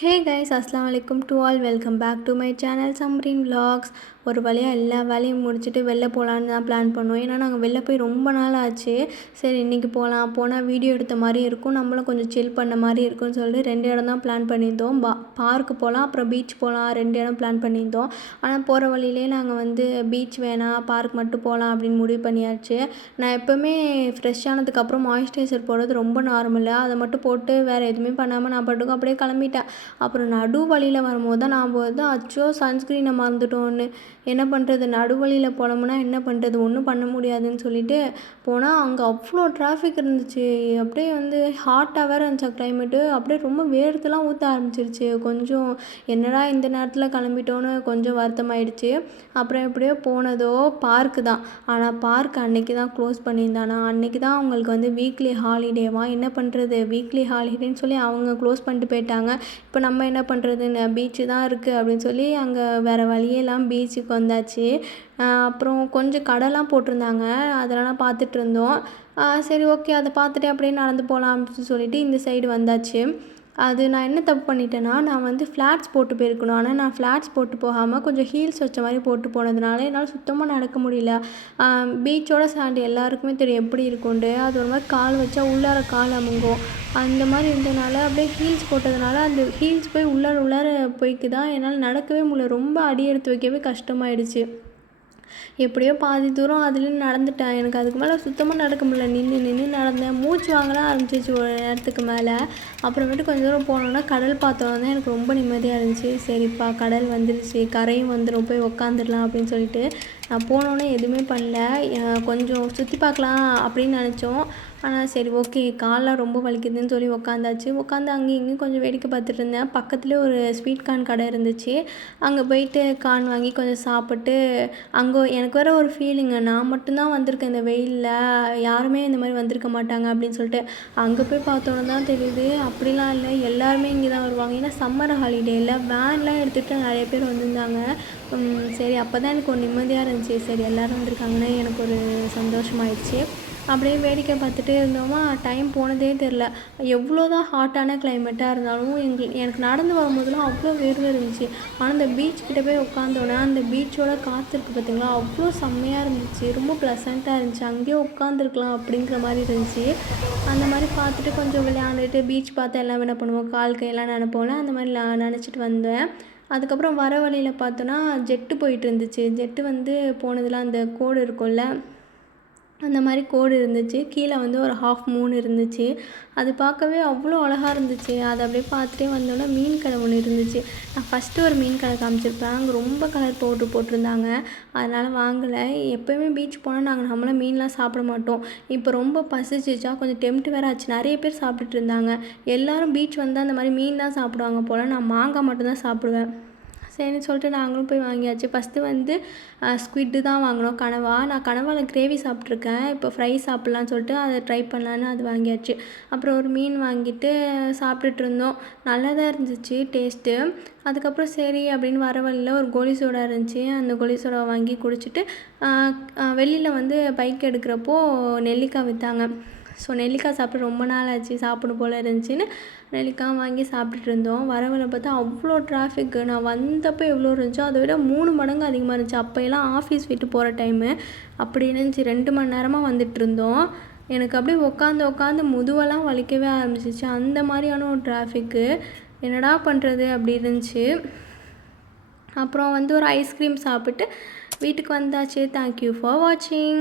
ஹே guys, அஸ்லாம் வலைக்கம் to all. Welcome back to my channel Samreen vlogs. ஒரு வழியாக எல்லா வேலையும் முடிச்சுட்டு வெளில போகலான்னு தான் பிளான் பண்ணோம். ஏன்னா நாங்கள் வெளில போய் ரொம்ப நாள் ஆச்சு. சரி இன்றைக்கி போனால் வீடியோ எடுத்த மாதிரி இருக்கும், நம்மளும் கொஞ்சம் சில் பண்ண மாதிரி இருக்கும்னு சொல்லிட்டு 2 இடம் தான் பிளான் பண்ணியிருந்தோம். பார்க்கு போகலாம், அப்புறம் பீச் போகலாம், 2 இடம் பிளான் பண்ணியிருந்தோம். ஆனால் போகிற வழியிலே நாங்கள் பீச் வேணாம், பார்க் மட்டும் போகலாம் அப்படின்னு முடிவு பண்ணியாச்சு. நான் எப்போவுமே ஃப்ரெஷ் ஆனதுக்கப்புறம் மாய்ஸ்சரைசர் போடுறது ரொம்ப நார்மலு. அதை மட்டும் போட்டு வேறு எதுவுமே பண்ணாமல் நான் பாட்டுக்கும் அப்படியே கிளம்பிட்டேன். அப்புறம் நடு வழியில் வரும்போது தான் நான் அச்சோ சன்ஸ்க்ரீனை மறந்துட்டோன்னு. என்ன பண்ணுறது, நடு வழியில் போனோம்னா என்ன பண்ணுறது, ஒன்றும் பண்ண முடியாதுன்னு சொல்லிட்டு போனால் அங்கே அவ்வளோ டிராஃபிக் இருந்துச்சு. அப்படியே ஹாட்டாக வேறு இருந்துச்சு கிளைமேட்டு. அப்படியே ரொம்ப வேர்த்துலாம் ஊற்ற ஆரம்பிச்சிருச்சு. கொஞ்சம் என்னடா இந்த நேரத்தில் கிளம்பிட்டோன்னு கொஞ்சம் வருத்தமாயிடுச்சு. அப்புறம் எப்படியோ போனதோ பார்க்கு தான். ஆனால் பார்க் அன்றைக்கி தான் க்ளோஸ் பண்ணியிருந்தானா. அன்றைக்கி தான் அவங்களுக்கு வீக்லி ஹாலிடேவா. என்ன பண்ணுறது, வீக்லி ஹாலிடேன்னு சொல்லி அவங்க க்ளோஸ் பண்ணிட்டு போயிட்டாங்க. இப்போ நம்ம என்ன பண்ணுறதுன்னு, பீச்சு தான் இருக்குது அப்படின்னு சொல்லி அங்கே வேறு வழியெல்லாம் பீச்சுக்கு வந்தாச்சு. அப்புறம் கொஞ்சம் கடைலாம் போட்டிருந்தாங்க, அதெல்லாம் பார்த்துட்டு இருந்தோம். சரி ஓகே, அதை பார்த்துட்டு அப்படியே நடந்து போகலாம் அப்படின்னு சொல்லிட்டு இந்த சைடு வந்தாச்சு. அது நான் என்ன தப்பு பண்ணிட்டேன்னா, நான் ஃப்ளாட்ஸ் போட்டு போயிருக்கணும். ஆனால் நான் ஃப்ளாட்ஸ் போட்டு போகாமல் கொஞ்சம் ஹீல்ஸ் வச்ச மாதிரி போட்டு போனதுனால என்னால் சுத்தமாக நடக்க முடியல. பீச்சோட சாண்ட் எல்லாருக்குமே தெரியும் எப்படி இருக்கும்ண்டு. அது ஒரு மாதிரி கால் வச்சா உள்ளார கால் அமுங்கும். அந்த மாதிரி இருந்ததுனால அப்படியே ஹீல்ஸ் போட்டதுனால அந்த ஹீல்ஸ் போய் உள்ளார போய்க்குதா, என்னால் நடக்கவே முடியல. ரொம்ப அடி எடுத்து வைக்கவே கஷ்டமாயிடுச்சு. எப்படியோ பாதி தூரம் அதுலேயும் நடந்துட்டேன். எனக்கு அதுக்கு மேலே சுத்தமாக நடக்க முடியல. நின்று நடந்தேன். மூச்சு வாங்கலாம் ஆரம்பிச்சிச்சு ஒரு நேரத்துக்கு மேலே. அப்புறமேட்டு கொஞ்சம் தூரம் போனோன்னா கடல் பார்த்தோன்னா தான் எனக்கு ரொம்ப நிம்மதியாக இருந்துச்சு. சரிப்பா கடல் வந்துருச்சு, கரையும் வந்துடும், போய் உக்காந்துடலாம் அப்படின்னு சொல்லிட்டு நான் போனோன்னே எதுவுமே பண்ணல. கொஞ்சம் சுற்றி பார்க்கலாம் அப்படின்னு நினச்சோம். ஆனால் சரி ஓகே, காலெலாம் ரொம்ப வலிக்குதுன்னு சொல்லி உக்காந்தாச்சு. உட்காந்து அங்கேயும் இங்கேயும் கொஞ்சம் வேடிக்கை பார்த்துட்டு இருந்தேன். பக்கத்துலேயே ஒரு ஸ்வீட் கார்ன் கடை இருந்துச்சு. அங்கே போயிட்டு கார்ன் வாங்கி கொஞ்சம் சாப்பிட்டு, அங்கே எனக்கு வேறு ஒரு ஃபீலிங்கு, நான் மட்டும்தான் வந்திருக்கேன் இந்த வெயிலில், யாருமே இந்த மாதிரி வந்திருக்க மாட்டாங்க அப்படின்னு சொல்லிட்டு. அங்கே போய் பார்த்தோன்னு தான் தெரியுது அப்படிலாம் இல்லை, எல்லாருமே இங்கே தான் வருவாங்க. ஏன்னா சம்மர் ஹாலிடேயில் வேன்லாம் எடுத்துகிட்டு நிறைய பேர் வந்திருந்தாங்க. சரி அப்போ தான் எனக்கு ஒரு நிம்மதியாக இருந்துச்சு. சரி எல்லோரும் வந்திருக்காங்கன்னா எனக்கு ஒரு சந்தோஷமாயிடுச்சு. அப்படியே வேடிக்கை பார்த்துட்டே இருந்தோமா, டைம் போனதே தெரில. எவ்வளோ தான் ஹாட்டான கிளைமேட்டாக இருந்தாலும் எனக்கு நடந்து வரும்போதெல்லாம் அவ்வளோ வேர்வை இருந்துச்சு. ஆனால் அந்த பீச் கிட்டே போய் உட்காந்தோன்னே அந்த பீச்சோட காற்று இருக்குது பார்த்திங்களா, அவ்வளோ செம்மையாக இருந்துச்சு. ரொம்ப ப்ளசண்ட்டாக இருந்துச்சு. அங்கேயே உட்காந்துருக்கலாம் அப்படிங்கிற மாதிரி இருந்துச்சு. அந்த மாதிரி பார்த்துட்டு கொஞ்சம் விளையாண்டுட்டு பீச் பார்த்து எல்லாம் என்ன பண்ணுவோம், கால் கையெல்லாம் நினைப்போம்ல, அந்த மாதிரி நினச்சிட்டு வந்தேன். அதுக்கப்புறம் வர வழியில் பார்த்தோன்னா ஜெட்டு போயிட்டு இருந்துச்சு. ஜெட்டு போனதில் அந்த கோடு இருக்கும்ல, அந்த மாதிரி கோடு இருந்துச்சு. கீழே ஒரு ஹாஃப் மூன் இருந்துச்சு. அது பார்க்கவே அவ்வளோ அழகாக இருந்துச்சு. அதை அப்படியே பார்த்துட்டே வந்தோன்னா மீன் கடை ஒன்று இருந்துச்சு. நான் ஃபஸ்ட்டு ஒரு மீன் கடை காமிச்சிருப்பேன். அங்கே ரொம்ப கலர் பவுட்ரு போட்டிருந்தாங்க, அதனால் வாங்கலை. எப்போயுமே பீச் போனால் நாங்கள் நம்மளாம் மீன்லாம் சாப்பிட மாட்டோம். இப்போ ரொம்ப பசிச்சிச்சா கொஞ்சம் டெம்ட் வேறு ஆச்சு. நிறைய பேர் சாப்பிட்டுட்டு இருந்தாங்க. எல்லோரும் பீச் வந்தால் அந்த மாதிரி மீன் தான் சாப்பிடுவாங்க போல். நான் மாங்காய் மட்டும்தான் சாப்பிடுவேன். சரின்னு சொல்லிட்டு நாங்களும் போய் வாங்கியாச்சு. ஃபஸ்ட்டு ஸ்குவிட்டு தான் வாங்கினோம், கனவா. நான் கனவாவில் கிரேவி சாப்பிட்ருக்கேன். இப்போ ஃப்ரை சாப்பிட்லான்னு சொல்லிட்டு அதை ட்ரை பண்ணலான்னு அது வாங்கியாச்சு. அப்புறம் ஒரு மீன் வாங்கிட்டு சாப்பிட்டுட்டு இருந்தோம். நல்லா தான் இருந்துச்சு டேஸ்ட்டு. அதுக்கப்புறம் சரி அப்படின்னு வர வழியில் ஒரு கோலி சோடா இருந்துச்சு. அந்த கோலி சோடா வாங்கி குடிச்சிட்டு வெளியில் பைக் எடுக்கிறப்போ நெல்லிக்காய் விற்றாங்க. ஸோ நெல்லிக்காய் சாப்பிட்டு ரொம்ப நாள் ஆச்சு, சாப்பிடணும் போல் இருந்துச்சுன்னு நெல்லிக்காய் வாங்கி சாப்பிட்டுட்டு இருந்தோம். வரவில் பார்த்தா அவ்வளோ டிராஃபிக்கு. நான் வந்தப்போ எவ்வளோ இருந்துச்சோ அதை விட 3 மடங்கு அதிகமாக இருந்துச்சு. அப்போயெல்லாம் ஆஃபீஸ் விட்டு போகிற டைமு அப்படி இருந்துச்சு. 2 மணி நேரமாக வந்துட்டு இருந்தோம். எனக்கு அப்படியே உட்காந்து முதுவெல்லாம் வலிக்கவே ஆரம்பிச்சிச்சு. அந்த மாதிரியான ஒரு டிராஃபிக்கு. என்னடா பண்ணுறது அப்படி இருந்துச்சு. அப்புறம் ஒரு ஐஸ்கிரீம் சாப்பிட்டு வீட்டுக்கு வந்தாச்சு. தேங்க்யூ ஃபார் வாட்சிங்.